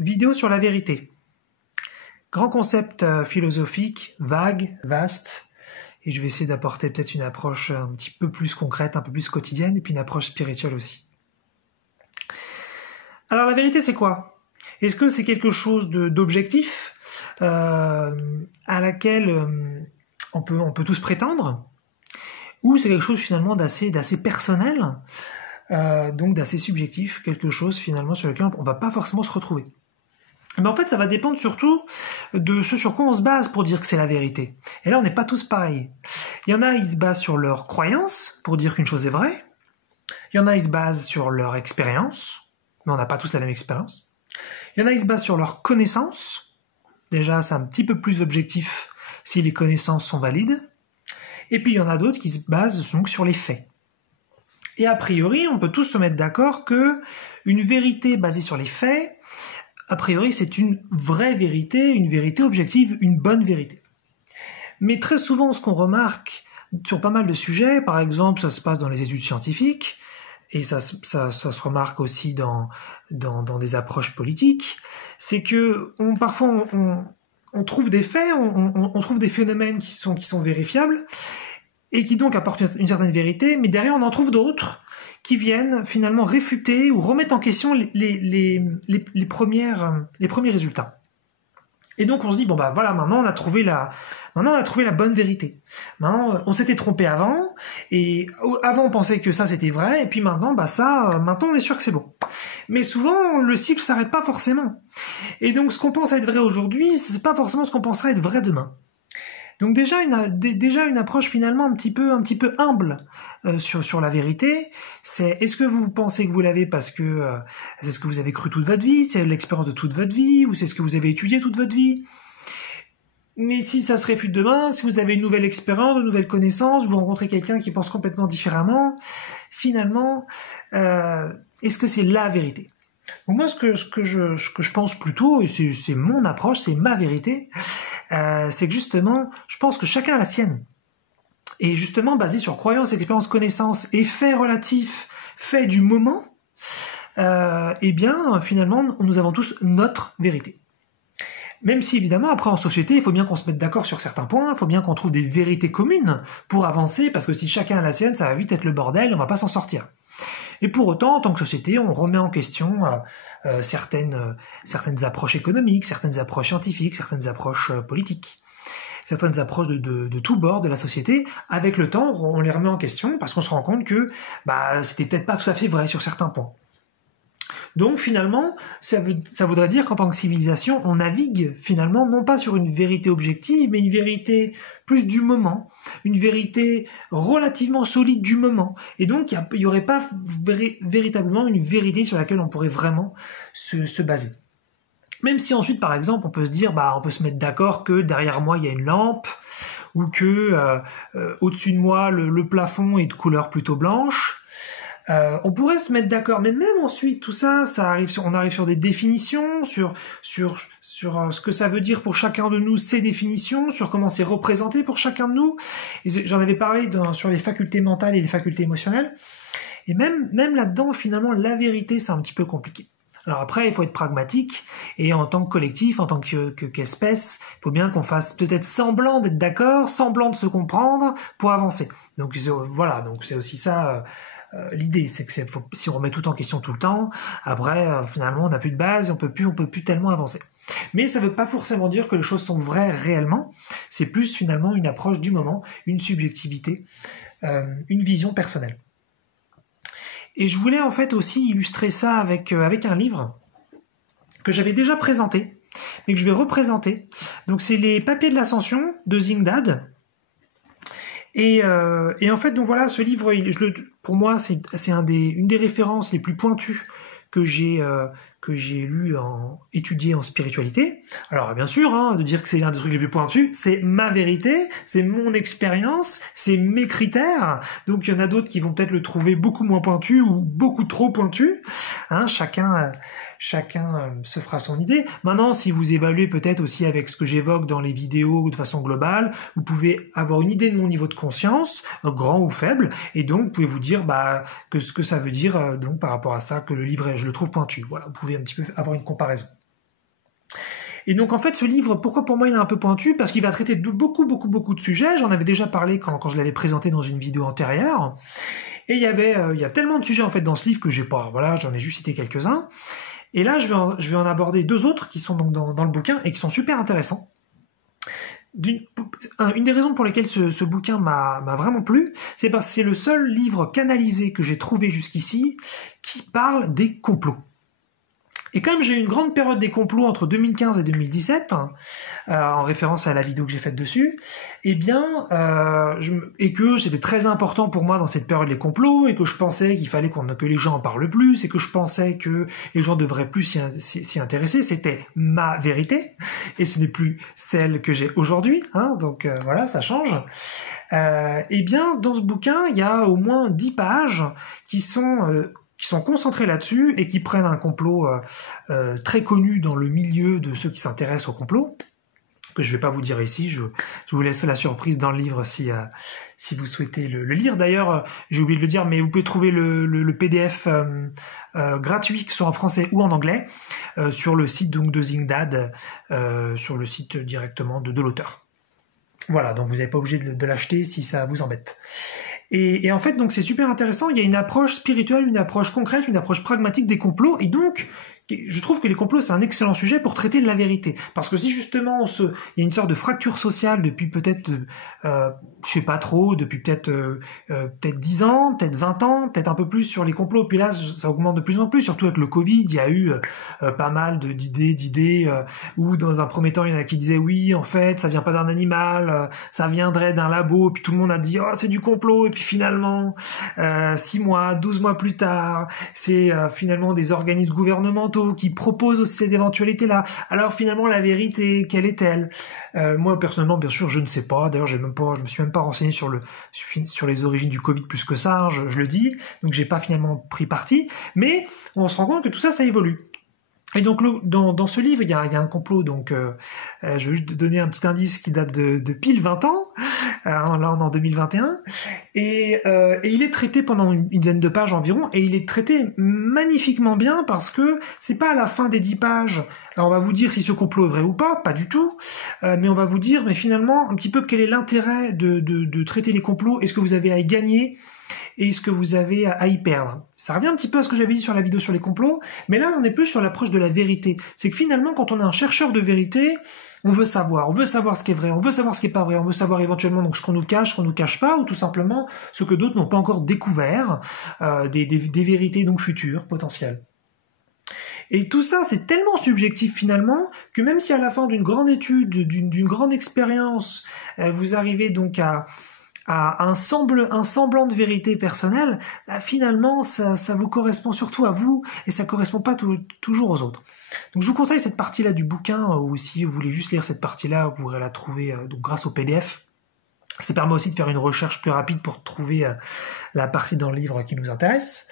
Vidéo sur la vérité. Grand concept philosophique, vague, vaste, et je vais essayer d'apporter peut-être une approche un petit peu plus concrète, un peu plus quotidienne, et puis une approche spirituelle aussi. Alors la vérité c'est quoi? Est-ce que c'est quelque chose d'objectif à laquelle on peut tous prétendre? Ou c'est quelque chose finalement d'assez personnel, donc d'assez subjectif, quelque chose finalement sur lequel on va pas forcément se retrouver? Mais en fait, ça va dépendre surtout de ce sur quoi on se base pour dire que c'est la vérité. Et là, on n'est pas tous pareils. Il y en a, ils se basent sur leur croyance pour dire qu'une chose est vraie. Il y en a, ils se basent sur leur expérience, mais on n'a pas tous la même expérience. Il y en a, ils se basent sur leur connaissance. Déjà, c'est un petit peu plus objectif si les connaissances sont valides. Et puis, il y en a d'autres qui se basent donc sur les faits. Et a priori, on peut tous se mettre d'accord que une vérité basée sur les faits, a priori, c'est une vraie vérité, une vérité objective, une bonne vérité. Mais très souvent, ce qu'on remarque sur pas mal de sujets, par exemple, ça se passe dans les études scientifiques, et ça se remarque aussi dans des approches politiques, c'est que parfois on trouve des faits, on trouve des phénomènes qui sont vérifiables, et qui donc apportent une certaine vérité, mais derrière on en trouve d'autres qui viennent finalement réfuter ou remettre en question les premiers résultats. Et donc on se dit bon bah voilà, maintenant on a trouvé la bonne vérité. Maintenant on s'était trompé avant, et avant on pensait que ça c'était vrai, et puis maintenant maintenant on est sûr que c'est bon. Mais souvent le cycle s'arrête pas forcément. Et donc ce qu'on pense être vrai aujourd'hui, c'est pas forcément ce qu'on pensera être vrai demain. Donc déjà une approche finalement un petit peu humble sur la vérité, c'est est-ce que vous pensez que vous l'avez parce que c'est ce que vous avez cru toute votre vie, c'est l'expérience de toute votre vie, ou c'est ce que vous avez étudié toute votre vie? Mais si ça se réfute demain, si vous avez une nouvelle expérience, une nouvelle connaissance, vous rencontrez quelqu'un qui pense complètement différemment, finalement, est-ce que c'est la vérité? Donc moi, ce que je pense plutôt, et c'est mon approche, c'est ma vérité, c'est que justement, je pense que chacun a la sienne. Et justement, basé sur croyance, expérience, connaissance et faits relatifs, faits du moment, eh bien, finalement, nous avons tous notre vérité. Même si, évidemment, après, en société, il faut bien qu'on se mette d'accord sur certains points, il faut bien qu'on trouve des vérités communes pour avancer, parce que si chacun a la sienne, ça va vite être le bordel, on va pas s'en sortir. Et pour autant, en tant que société, on remet en question certaines approches économiques, certaines approches scientifiques, certaines approches politiques, certaines approches de tout bord de la société. Avec le temps, on les remet en question parce qu'on se rend compte que c'était peut-être pas tout à fait vrai sur certains points. Donc finalement, ça voudrait dire qu'en tant que civilisation, on navigue finalement non pas sur une vérité objective, mais une vérité plus du moment, une vérité relativement solide du moment. Et donc il n'y aurait pas véritablement une vérité sur laquelle on pourrait vraiment se baser. Même si ensuite, par exemple, on peut se dire, on peut se mettre d'accord que derrière moi il y a une lampe, ou que au-dessus de moi le plafond est de couleur plutôt blanche. On pourrait se mettre d'accord, mais même ensuite tout ça on arrive sur des définitions, sur ce que ça veut dire pour chacun de nous, ces définitions, sur comment c'est représenté pour chacun de nous. Et j'en avais parlé sur les facultés mentales et les facultés émotionnelles. Et même là-dedans, finalement, la vérité, c'est un petit peu compliqué. Alors après, il faut être pragmatique, et en tant que collectif, en tant qu'espèce, il faut bien qu'on fasse peut-être semblant d'être d'accord, semblant de se comprendre pour avancer. Donc voilà, donc c'est aussi ça. L'idée, c'est que si on remet tout en question tout le temps, après finalement on n'a plus de base et on peut plus tellement avancer. Mais ça ne veut pas forcément dire que les choses sont vraies réellement. C'est plus finalement une approche du moment, une subjectivité, une vision personnelle. Et je voulais en fait aussi illustrer ça avec un livre que j'avais déjà présenté, mais que je vais représenter. Donc c'est les Papiers de l'Ascension de Zing Dad. Et en fait, donc voilà, ce livre, pour moi, c'est une des références les plus pointues que j'ai étudié en spiritualité. Alors bien sûr, de dire que c'est l'un des trucs les plus pointus, c'est ma vérité, c'est mon expérience, c'est mes critères. Donc il y en a d'autres qui vont peut-être le trouver beaucoup moins pointu ou beaucoup trop pointu. Chacun se fera son idée. Maintenant, si vous évaluez peut-être aussi avec ce que j'évoque dans les vidéos de façon globale, vous pouvez avoir une idée de mon niveau de conscience, grand ou faible, et donc vous pouvez vous dire que ce que ça veut dire donc par rapport à ça, que le livre je le trouve pointu. Voilà, vous pouvez un petit peu avoir une comparaison. Et donc en fait ce livre, pourquoi pour moi il est un peu pointu? Parce qu'il va traiter de beaucoup de sujets, j'en avais déjà parlé quand je l'avais présenté dans une vidéo antérieure, et il y a tellement de sujets en fait dans ce livre que j'en ai juste cité quelques-uns, et là je vais en aborder deux autres qui sont donc dans le bouquin et qui sont super intéressants. Une des raisons pour lesquelles ce bouquin m'a vraiment plu, c'est parce que c'est le seul livre canalisé que j'ai trouvé jusqu'ici qui parle des complots. Et comme j'ai eu une grande période des complots entre 2015 et 2017, en référence à la vidéo que j'ai faite dessus, et que c'était très important pour moi dans cette période des complots, et que je pensais qu'il fallait que les gens en parlent plus, et que je pensais que les gens devraient plus s'y intéresser, c'était ma vérité, et ce n'est plus celle que j'ai aujourd'hui, donc voilà, ça change. Dans ce bouquin, il y a au moins 10 pages qui sont concentrés là-dessus et qui prennent un complot très connu dans le milieu de ceux qui s'intéressent au complot, que je vais pas vous dire ici, je vous laisse la surprise dans le livre si vous souhaitez le lire. D'ailleurs, j'ai oublié de le dire, mais vous pouvez trouver le PDF gratuit, que ce soit en français ou en anglais, sur le site donc de Zingdad, sur le site directement de l'auteur. Voilà, donc vous n'êtes pas obligé de l'acheter si ça vous embête. Et en fait, donc c'est super intéressant, il y a une approche spirituelle, une approche concrète, une approche pragmatique des complots, et donc je trouve que les complots c'est un excellent sujet pour traiter de la vérité. Parce que si justement il y a une sorte de fracture sociale depuis peut-être, je sais pas trop, depuis peut-être 10 ans, peut-être 20 ans, peut-être un peu plus sur les complots, puis là ça augmente de plus en plus, surtout avec le Covid, il y a eu pas mal d'idées, où dans un premier temps il y en a qui disaient oui, en fait, ça vient pas d'un animal, ça viendrait d'un labo, puis tout le monde a dit oh c'est du complot, et puis finalement 6 mois, 12 mois plus tard, c'est finalement des organismes gouvernementaux qui proposent aussi cette éventualité-là. Alors finalement la vérité, quelle est-elle? Moi personnellement, bien sûr, je ne sais pas. D'ailleurs, je me suis même pas renseigné sur les origines du Covid plus que ça. Je le dis, donc j'ai pas finalement pris parti. Mais on se rend compte que tout ça évolue. Et donc dans ce livre, il y a un complot, donc je vais juste donner un petit indice qui date de pile 20 ans, là on est en 2021, et il est traité pendant une dizaine de pages environ, et il est traité magnifiquement bien parce que c'est pas à la fin des 10 pages, alors on va vous dire si ce complot est vrai ou pas du tout, mais on va vous dire mais finalement un petit peu quel est l'intérêt de traiter les complots, et ce que vous avez à y gagner, et ce que vous avez à y perdre. Ça revient un petit peu à ce que j'avais dit sur la vidéo sur les complots, mais là on est plus sur l'approche de la vérité. C'est que finalement quand on est un chercheur de vérité, on veut savoir ce qui est vrai, on veut savoir ce qui est pas vrai, on veut savoir éventuellement donc ce qu'on nous cache pas, ou tout simplement ce que d'autres n'ont pas encore découvert, des vérités donc futures, potentielles. Et tout ça, c'est tellement subjectif finalement, que même si à la fin d'une grande étude, d'une grande expérience, vous arrivez donc à un semblant de vérité personnelle, finalement ça vous correspond surtout à vous, et ça correspond pas toujours aux autres. Donc je vous conseille cette partie-là du bouquin, ou si vous voulez juste lire cette partie-là, vous pourrez la trouver donc grâce au PDF. Ça permet aussi de faire une recherche plus rapide pour trouver la partie dans le livre qui nous intéresse.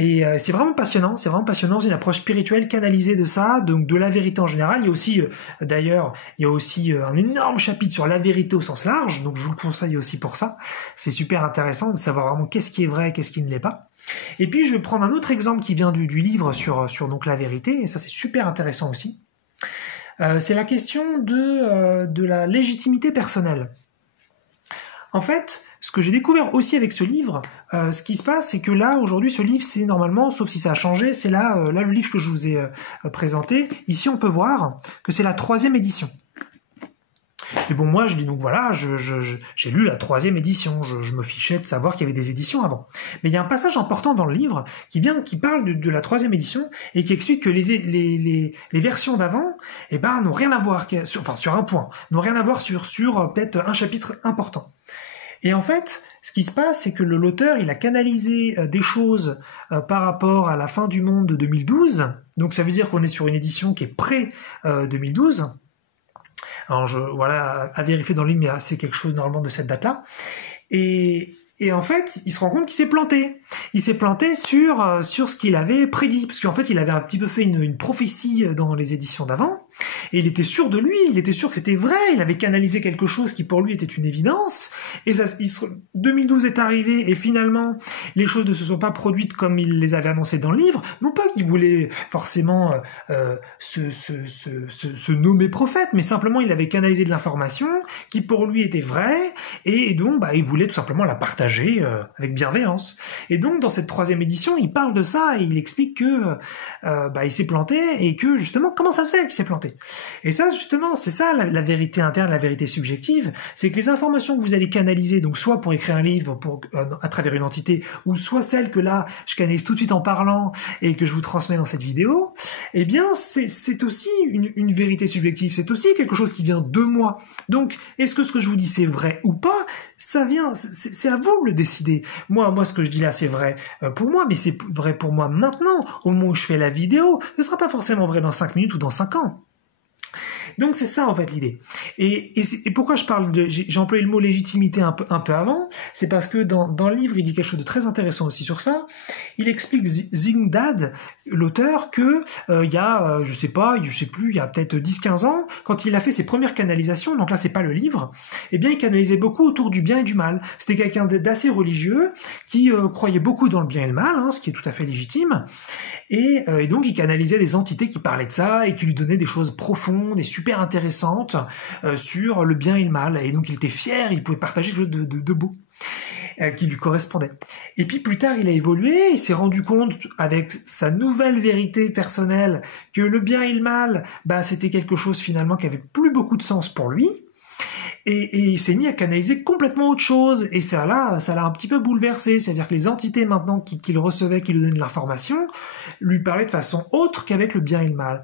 Et c'est vraiment passionnant, c'est une approche spirituelle canalisée de ça, donc de la vérité en général. Il y a aussi, d'ailleurs, un énorme chapitre sur la vérité au sens large, donc je vous le conseille aussi pour ça. C'est super intéressant de savoir vraiment qu'est-ce qui est vrai et qu'est-ce qui ne l'est pas. Et puis je vais prendre un autre exemple qui vient du livre sur donc la vérité, et ça c'est super intéressant aussi. C'est la question de la légitimité personnelle. En fait, ce que j'ai découvert aussi avec ce livre, ce qui se passe, c'est que là, aujourd'hui, ce livre, c'est normalement, sauf si ça a changé, c'est là le livre que je vous ai présenté. Ici, on peut voir que c'est la 3e édition. Et bon, moi, je dis donc voilà, j'ai lu la 3e édition, je me fichais de savoir qu'il y avait des éditions avant. Mais il y a un passage important dans le livre qui parle de la 3e édition et qui explique que les versions d'avant, n'ont rien à voir, sur un point, n'ont rien à voir sur peut-être un chapitre important. Et en fait, ce qui se passe, c'est que l'auteur, il a canalisé des choses par rapport à la fin du monde de 2012. Donc ça veut dire qu'on est sur une édition qui est pré-2012. Alors à vérifier dans le livre, mais c'est quelque chose normalement de cette date-là. Et en fait, il se rend compte qu'il s'est planté. Il s'est planté sur ce qu'il avait prédit, parce qu'en fait, il avait un petit peu fait une prophétie dans les éditions d'avant. Et il était sûr de lui, il était sûr que c'était vrai, il avait canalisé quelque chose qui pour lui était une évidence, et 2012 est arrivé, et finalement, les choses ne se sont pas produites comme il les avait annoncées dans le livre, non pas qu'il voulait forcément se nommer prophète, mais simplement il avait canalisé de l'information qui pour lui était vraie, et donc il voulait tout simplement la partager avec bienveillance. Et donc dans cette 3e édition, il parle de ça, et il explique que il s'est planté, et que justement, comment ça se fait qu'il s'est planté? Et ça, justement, c'est ça la vérité interne, la vérité subjective, c'est que les informations que vous allez canaliser, donc soit pour écrire un livre à travers une entité, ou soit celles que là, je canalise tout de suite en parlant et que je vous transmets dans cette vidéo, eh bien, c'est aussi une vérité subjective, c'est aussi quelque chose qui vient de moi. Donc, est-ce que ce que je vous dis c'est vrai ou pas? Ça vient, c'est à vous de le décider. Moi, ce que je dis là, c'est vrai pour moi, mais c'est vrai pour moi maintenant, au moment où je fais la vidéo. Ce sera pas forcément vrai dans 5 minutes ou dans 5 ans. Donc c'est ça en fait l'idée. Et pourquoi j'ai employé le mot légitimité un peu avant, c'est parce que dans le livre il dit quelque chose de très intéressant aussi sur ça. Il explique Zingdad, l'auteur, que il y a je sais plus, il y a peut-être 10-15 ans, quand il a fait ses premières canalisations, donc là c'est pas le livre, eh bien il canalisait beaucoup autour du bien et du mal. C'était quelqu'un d'assez religieux qui croyait beaucoup dans le bien et le mal, ce qui est tout à fait légitime. Et donc il canalisait des entités qui parlaient de ça et qui lui donnaient des choses profondes et super intéressantes sur le bien et le mal. Et donc il était fier, il pouvait partager quelque chose de beau qui lui correspondait. Et puis plus tard il a évolué, il s'est rendu compte avec sa nouvelle vérité personnelle que le bien et le mal, c'était quelque chose finalement qui avait plus beaucoup de sens pour lui. Et il s'est mis à canaliser complètement autre chose, et ça l'a un petit peu bouleversé, c'est-à-dire que les entités maintenant qu'il recevait, qui lui donnaient de l'information, lui parlaient de façon autre qu'avec le bien et le mal.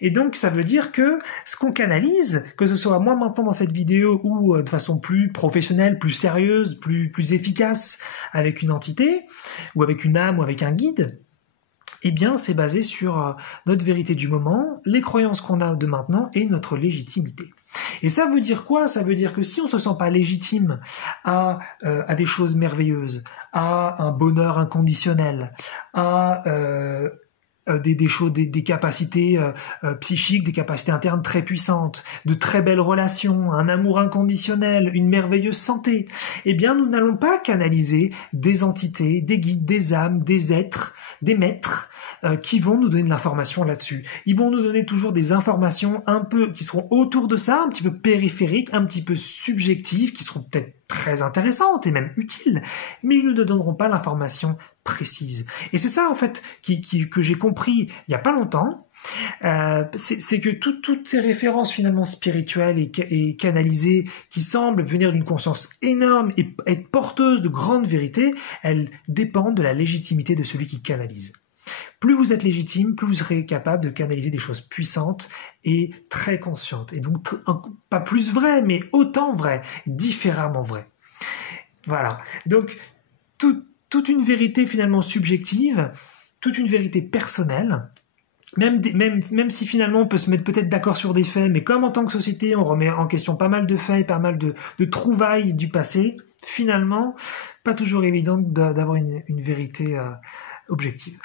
Et donc ça veut dire que ce qu'on canalise, que ce soit moi maintenant dans cette vidéo, ou de façon plus professionnelle, plus sérieuse, plus efficace avec une entité, ou avec une âme, ou avec un guide, eh bien c'est basé sur notre vérité du moment, les croyances qu'on a de maintenant, et notre légitimité. Et ça veut dire quoi? Ça veut dire que si on se sent pas légitime à des choses merveilleuses, à un bonheur inconditionnel, à des capacités psychiques, des capacités internes très puissantes, de très belles relations, un amour inconditionnel, une merveilleuse santé, eh bien nous n'allons pas canaliser des entités, des guides, des âmes, des êtres, des maîtres qui vont nous donner de l'information là-dessus. Ils vont nous donner toujours des informations un peu qui seront autour de ça, un petit peu périphériques, un petit peu subjectives, qui seront peut-être très intéressantes et même utiles, mais ils ne nous donneront pas l'information précise. Et c'est ça en fait que j'ai compris il y a pas longtemps, c'est que toutes ces références finalement spirituelles et canalisées qui semblent venir d'une conscience énorme et être porteuses de grandes vérités, elles dépendent de la légitimité de celui qui canalise. Plus vous êtes légitime, plus vous serez capable de canaliser des choses puissantes et très conscientes. Et donc, pas plus vraies, mais autant vraies, différemment vraies. Voilà. Donc, toute une vérité finalement subjective, toute une vérité personnelle, même si finalement on peut se mettre peut-être d'accord sur des faits, mais comme en tant que société, on remet en question pas mal de faits, pas mal de trouvailles du passé, finalement, pas toujours évident d'avoir une vérité objective.